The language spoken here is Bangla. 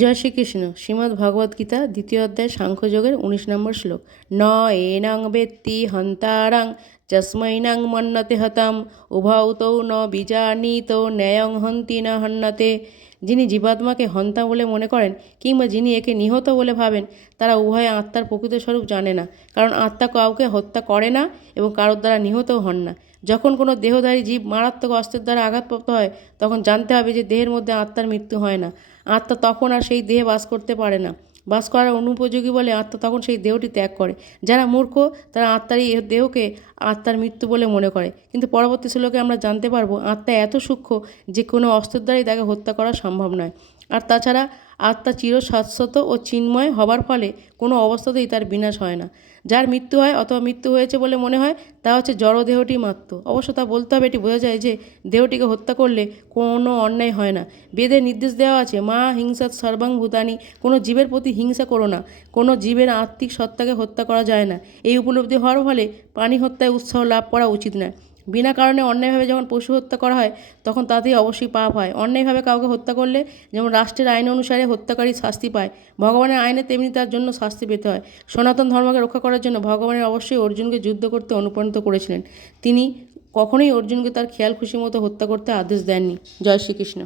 জয় শ্রীকৃষ্ণ। শ্রীমদ্ ভগবদ্ গীতা দ্বিতীয় অধ্যায় সাংখ্যযোগের 19 নম্বর শ্লোক। ন এনং বেত্তি হন্তারাং যস্মৈনং মন্যতে হতম উভৌ তৌ ন বিজানীত ন্যায়ং হন্তি ন হন্যতে। যিনি জীবাত্মাকে হন্তা বলে মনে করেন কিংবা যিনি একে নিহত বলে ভাবেন, তারা উভয় আত্মার প্রকৃত স্বরূপ জানে না। কারণ আত্মা কাউকে হত্যা করে না এবং কারোর দ্বারা নিহতও হন না। যখন কোনো দেহধারী জীব মারাত্মক অস্ত্রের দ্বারা আঘাতপ্রাপ্ত হয়, তখন জানতে হবে যে দেহের মধ্যে আত্মার মৃত্যু হয় না। আত্মা তখন আর সেই দেহে বাস করতে পারে না। বাস করার অনুপযোগী বলে আত্মা তখন সেই দেহটি ত্যাগ করে। যারা মূর্খ, তারা আত্মার এই দেহকে আত্মার মৃত্যু বলে মনে করে। কিন্তু পরবর্তী শ্লোকে আমরা জানতে পারবো আত্মা এত সূক্ষ্ম যে কোনো অস্ত্রের দ্বারাই তাকে হত্যা করা সম্ভব নয়। আর তাছাড়া আত্মা চিরশাশ্বত ও চিন্ময় হবার ফলে কোনো অবস্থাতেই তার বিনাশ হয় না। যার মৃত্যু হয় অথবা মৃত্যু হয়েছে বলে মনে হয়, তা হচ্ছে জড়দেহটি মাত্র। অবশ্য তা বলতে হবে, এটি বোঝা যায় যে দেহটিকে হত্যা করলে কোনো অন্যায় হয় না। বেদে নির্দেশ দেওয়া আছে, মা হিংসাৎ সর্বাং ভূতানি, কোনো জীবের প্রতি হিংসা করো না। কোনো জীবের আত্মিক সত্তাকে হত্যা করা যায় না। এই উপলব্ধি হওয়ার ফলে প্রাণী হত্যায় উৎসাহ লাভ করা উচিত নয়। বিনা কারণে অন্যায়ভাবে যখন পশু হত্যা করা হয়, তখন তাতেই অবশ্যই পাপ হয়। অন্যায়ভাবে কাউকে হত্যা করলে যেমন রাষ্ট্রের আইন অনুসারে হত্যাকারী শাস্তি পায়, ভগবানের আইনে তেমনি তার জন্য শাস্তি পেতে হয়। সনাতন ধর্মকে রক্ষা করার জন্য ভগবানের অবশ্যই অর্জুনকে যুদ্ধ করতে অনুপ্রাণিত করেছিলেন। তিনি কখনোই অর্জুনকে তার খেয়াল খুশি মতো হত্যা করতে আদেশ দেননি। জয় শ্রীকৃষ্ণ।